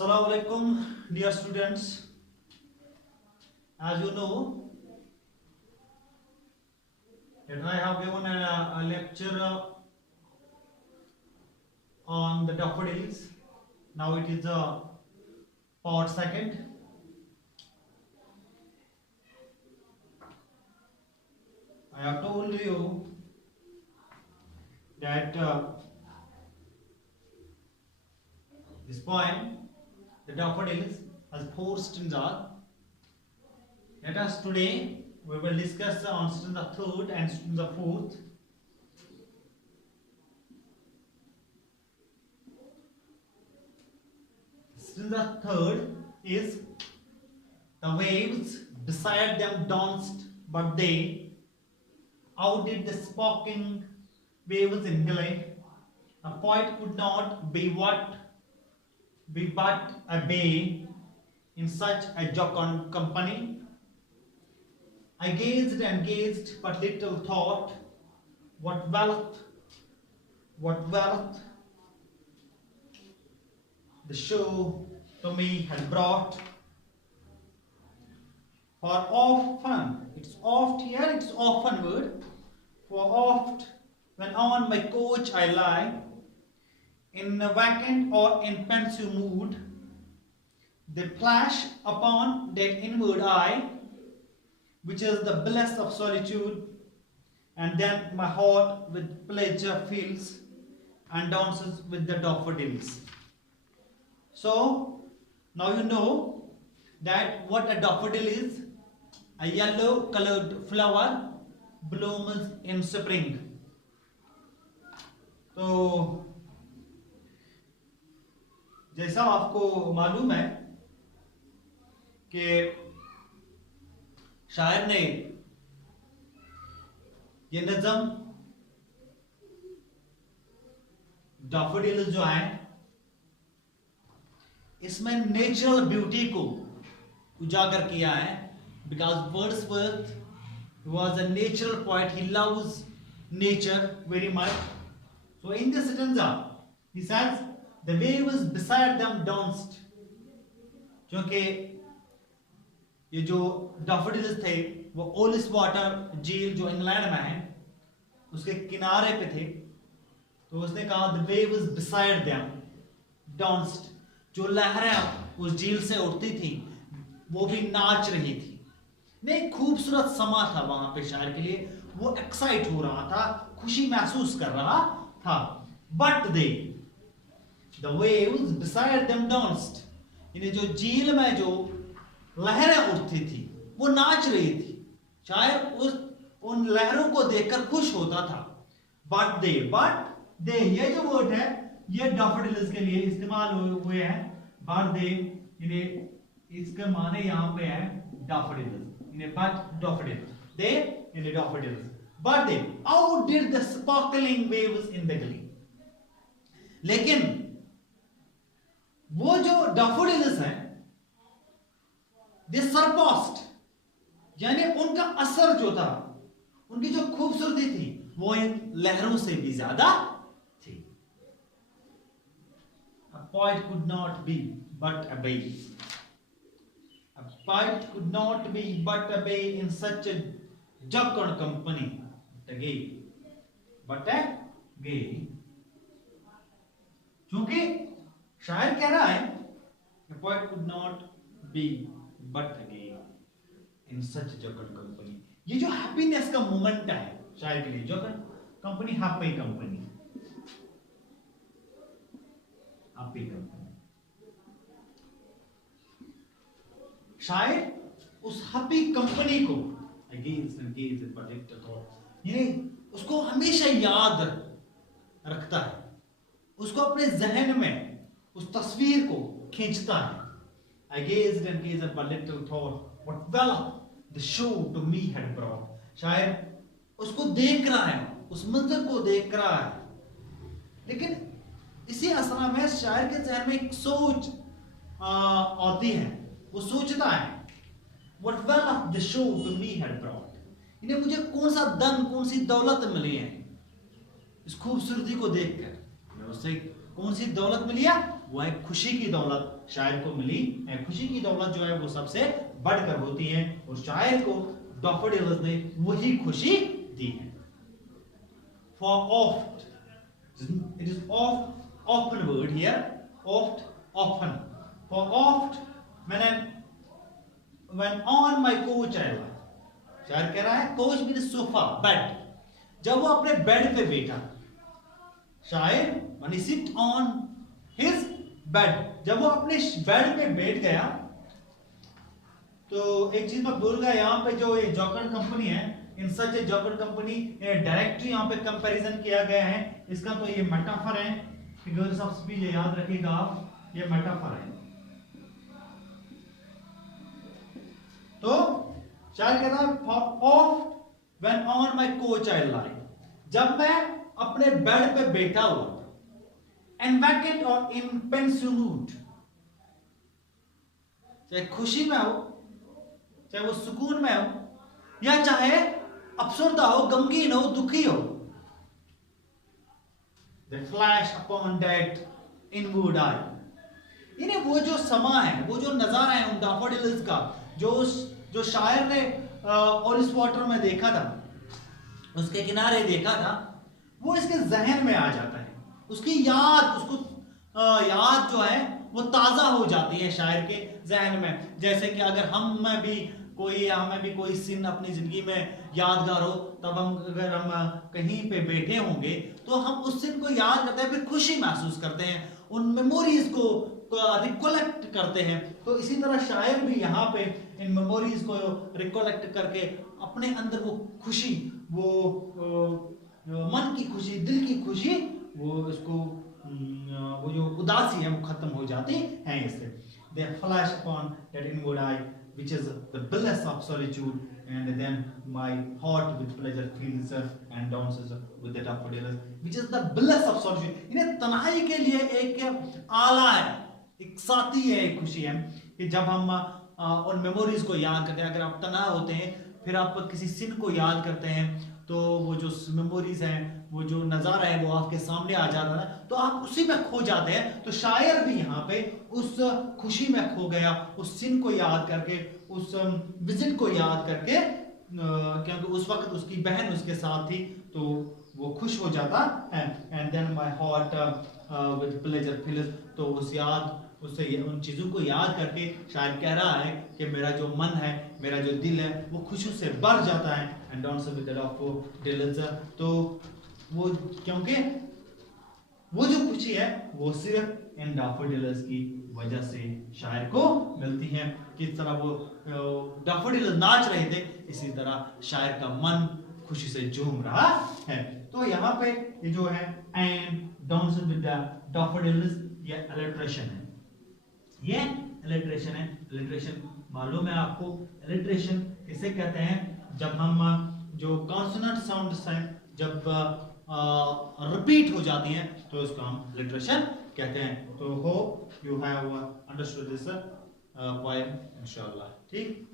Assalamu alaikum, dear students. As you know, that I have given a lecture on the daffodils. Now it is part second. I have told you that this poem, the daffodils, has four stanzas. Let us today we will discuss on stanza third and stanza fourth. Stanza third is the waves beside them danced, but they outdid the sparkling waves in glee. A poet could not be but a bay in such a jocund company. I gazed and gazed, but little thought what wealth the show to me had brought. For often, it's oft here, it's often word. For oft, when on my couch I lie, in a vacant or in pensive mood, they flash upon that inward eye, which is the bliss of solitude, and then my heart with pleasure fills and dances with the daffodils. So, now you know that what a daffodil is. A yellow colored flower blooms in spring. तो जैसा आपको मालूम है कि शायर ने ये नज़म डैफोडिल्स जो है इसमें नेचुरल ब्यूटी को उजागर किया है. Because Wordsworth was a natural poet, he loves nature very much. So in this stanza, he says, the waves beside them danced. क्योंकि ये जो डैफोडिल्स थे वो ओलिस वाटर झील जो इंग्लैंड में है उसके किनारे पे थे, तो उसने कहा the waves beside them danced. जो लहरें उस झील से उठती थी वो भी नाच रही थी. नहीं, खूबसूरत समा था वहां पे शायर के लिए. वो एक्साइट हो रहा था, खुशी महसूस कर रहा था. But they the waves beside them danced, यानी जो झील में जो लहरें उठती थी वो नाच रही थी. शायर उन लहरों को देखकर खुश होता था. बट दे ये जो वर्ड है ये डैफोडिल्स के लिए इस्तेमाल हुए हैं. बट दे यानी इसके माने यहां पे है daffodils. But daffodils, they in the daffodils, but they outdid the sparkling waves in the glee. लेकिन वो जो daffodils हैं, they surpassed, यानी उनका असर जो था, उनकी जो खूबसूरती थी, वो इन लहरों से भी ज्यादा थी. A poet could not be but a bay. A poet could not be but a bay in such a jocund company. But a gay. क्योंकि शायर कह रहा है a poet could not be but a gay in such a jocund company. ये जो happiness का moment है शायर के लिए, jocund company, happy company, happy company. शायर उस हैप्पी कंपनी को यानी उसको हमेशा याद रखता है, उसको अपने जहन में उस तस्वीर को खींचता है. I gazed and gazed but little thought what wealth the show to me had brought. शायर उसको देख रहा है, उस मंजर को देख रहा है, लेकिन इसी असरा में शायर के जहन में एक सोच आती है. वो सोचता है what wealth the show to me had brought, इन्हें मुझे कौन सा धन, कौन सी दौलत मिली है इस खूबसूरती को देखकर. उससे कौन सी दौलत मिली है? वो है खुशी की दौलत शायर को मिली है। खुशी की दौलत जो है वो सबसे बढ़कर होती है और शायर को डैफोडिल्स ने वही खुशी दी है। For oft, it is often word here, oft, often. For oft, when on my coach I lie. शायर कह रहा है कोच मीन सोफा, बेड। जब वो अपने बेड पे बैठा, शायर when he sit on his bed, जब वो अपने बेड पे बैठ गया, तो एक चीज मैं भूल गया, यहाँ पे जो ये जॉकर कंपनी है, इन सच ए जॉकर कंपनी, डायरेक्टली यहाँ पे कंपैरिजन किया गया है। इसका तो ये मेटाफर है, फिगर्स ऑफ स्पीच याद रखिएगा आप, ये मेटाफर है। तो शायर कहता है oft when on my couch I lie, जब मैं अपने बेड पे बैठा हुआ था, एंड वैकेंट और इन पेंसिव मूड, चाहे खुशी में हो, चाहे वो सुकून में हो, या चाहे अफसरदा हो, गमगीन हो, दुखी हो, they flash upon that inward eye, इन्हें वो जो समा है, वो जो नजारा है उन डैफोडिल्स का, जो शायर ने ओलिस वाटर में देखा था, उसके किनारे देखा था, वो इसके जहन में आ जाता है। उसकी याद, उसको याद जो है वो ताजा हो जाती है शायर के जहन में। जैसे कि अगर हमें भी कोई सीन अपनी जिंदगी में यादगार हो, तब अगर हम कहीं पे बैठे होंगे तो हम उस सीन को याद करते हैं, फिर खुशी महसूस करते हैं, उन मेमोरीज को रिकलेक्ट करते हैं। तो इसी तरह शायर भी यहाँ पे इन मेमोरीज को रिकलेक्ट करके अपने अंदर वो खुशी, वो मन की खुशी, दिल की खुशी, वो जो उदासी है वो खत्म हो जाती है इससे। They flash upon that inward eye, which is the bliss of solitude, and then my heart with pleasure fills and dances with the daffodils, which is the bliss of solitude. इन्हें तन्हाई के लिए एक आला है, एक साथी है, एक खुशी है कि जब हम उन मेमोरीज को याद करते हैं। अगर आप तन्हा होते हैं, फिर आप किसी सीन को याद करते हैं, तो वो जो मेमोरीज हैं, वो जो नज़ारा है वो आपके सामने आ जाता है, तो आप उसी में खो जाते हैं। तो शायर भी यहाँ पे उस खुशी में खो गया, उस सीन को याद करके, उस विजिट को याद करके, क्योंकि उस वक्त उसकी बहन उसके साथ थी, तो वो खुश हो जाता है। And then my heart with pleasure fills, तो उससे उन चीज़ों को याद करके शायर कह रहा है कि मेरा जो मन है, मेरा जो दिल है, वो खुशी से भर जाता है। And dance with the daffodils, तो वो, क्योंकि वो जो खुशी है वो सिर्फ इन डैफोडिल्स की वजह से शायर को मिलती है। किस तरह वो डैफोडिल्स नाच रहे थे, इसी तरह शायर का मन खुशी से झूम रहा है। तो यहाँ पे ये जो है and dance with the daffodils, ये अलिट्रेशन है, ये अलिट्रेशन है। अलिट्रेशन मालूम है आपको, अलिट्रेशन किसे कहते हैं? जब हम जो कॉन्सोनेंट साउंड्स हैं जब रिपीट हो जाती हैं तो उसको हम अलिट्रेशन कहते हैं। तो hope you have understood this poem इंशाल्लाह। ठीक।